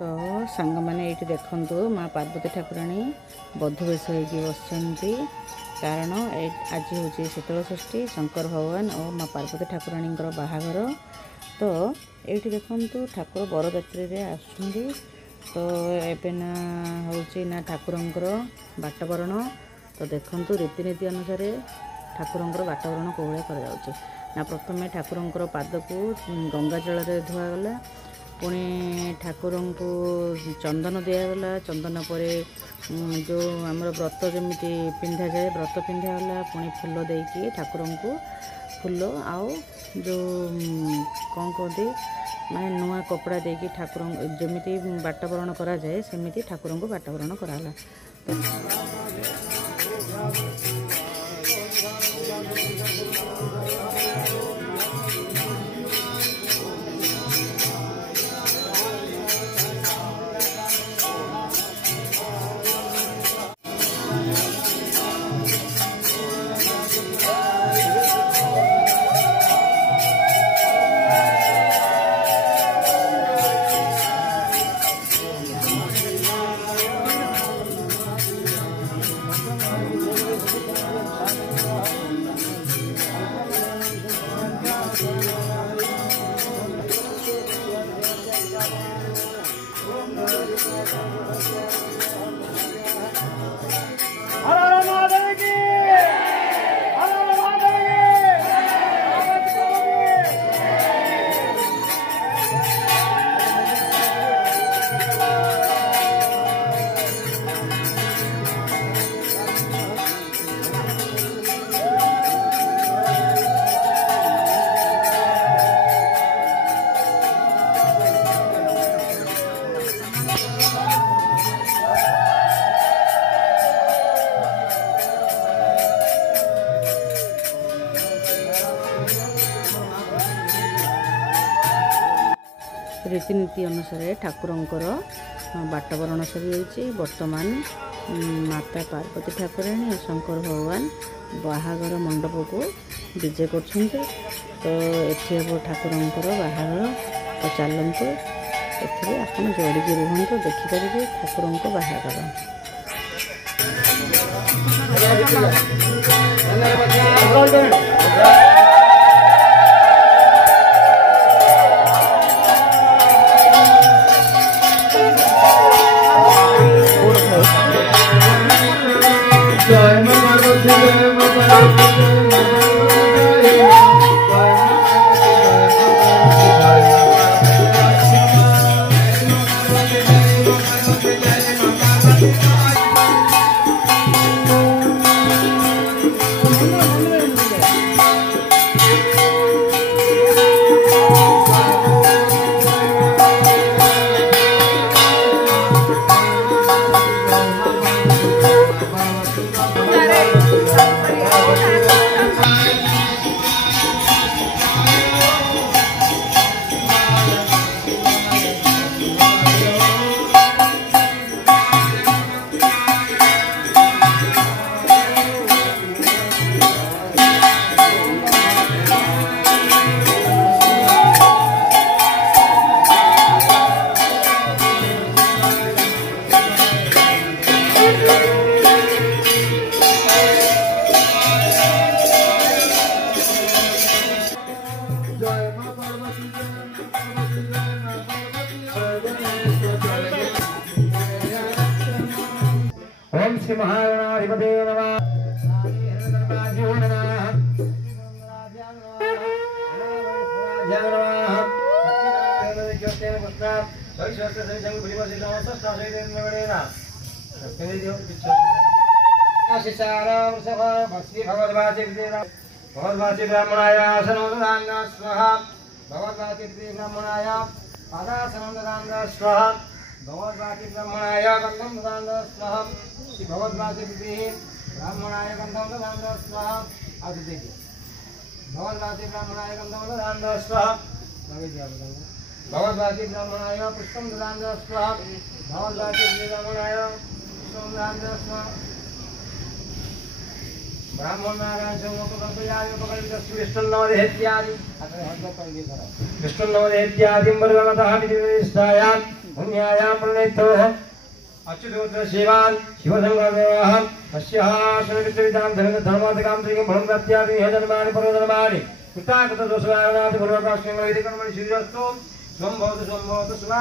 तो सांग मैंने ये देखु माँ पार्वती ठाकुराणी बधुवेश बसती कारण आज हूँ शीतल षष्ठी शंकर भगवान और माँ पार्वती ठाकुराणी बाहाघर। तो ये देखु ठाकुर बरजात्री आसुँच तो एबे ना हूँ ना ठाकुर बाटवरण। तो देखु रीतिनीति अनुसार ठाकुर बाटवरण कौन कर प्रथम ठाकुर पाद को गंगा जल धुआगला पुणी ठाकुर को चंदन दिगला चंदन पर जो आम व्रत जमी पिंधा जाए व्रत पिंधागला पुणी फूल देकी ठाकुर को फूल आउ जो कौन कहते माने नुआ कपड़ा देकी ठाकुर जमी बाटवरण करा जाए सेमिति ठाकुर को बाटवरण कराला। रीतिनीति अनुसार ठाकुर बाटवरण सरी वर्तमान माता पार्वती ठाकुराणी शंकर भगवान बाहाघर मंडप को विजे कर तो ये ठाकुर बाहाघर। तो चलतु ए आप जोड़ी रुहतु देखिपारे ठाकुर को बाहाघर। ओम श्री महागणाधिपते नमः। भगवद्वासी ब्राह्मणाय आसनं ददामि स्वाहा। भगवद्वासी ब्राह्मणाय पादासनं ददामि स्वाहा। भगवद्वासी ब्राह्मणाय गन्धं ददामि स्वाहा। भगवद्वासी ब्राह्मणाय गन्धं ददामि स्वाहा। भगवद्वासी ब्राह्मणाय गन्धं ददामि स्वाहा। भगवद्वासी ब्राह्मणाय पुष्पं ददामि स्वाहा। भगवद्वासी ब्राह्मणाय पुष्पं ददामि स्वाहा। ब्राह्मण नारायण संगोपकल्पयाय उपकल्पितस्तु विष्णुर्नवदेहेत्यादि विष्णुर्नवदेहेत्यादिं वर्गमतः विधिविधिष्ठायाम् पुण्यायां प्रणेतोः अच्युतोत्र शिवान् शिवसंगमेवः तस्याः शरणविद्यां धर्मधर्मादिकां त्रिकं फलं प्रत्यादि जन्मानि पर्वजन्मानि कृताकृतदोषवाणाति गुरुवाकाश्यं वैदिकर्मणि श्रीरस्तु स्वं भवतु स्वा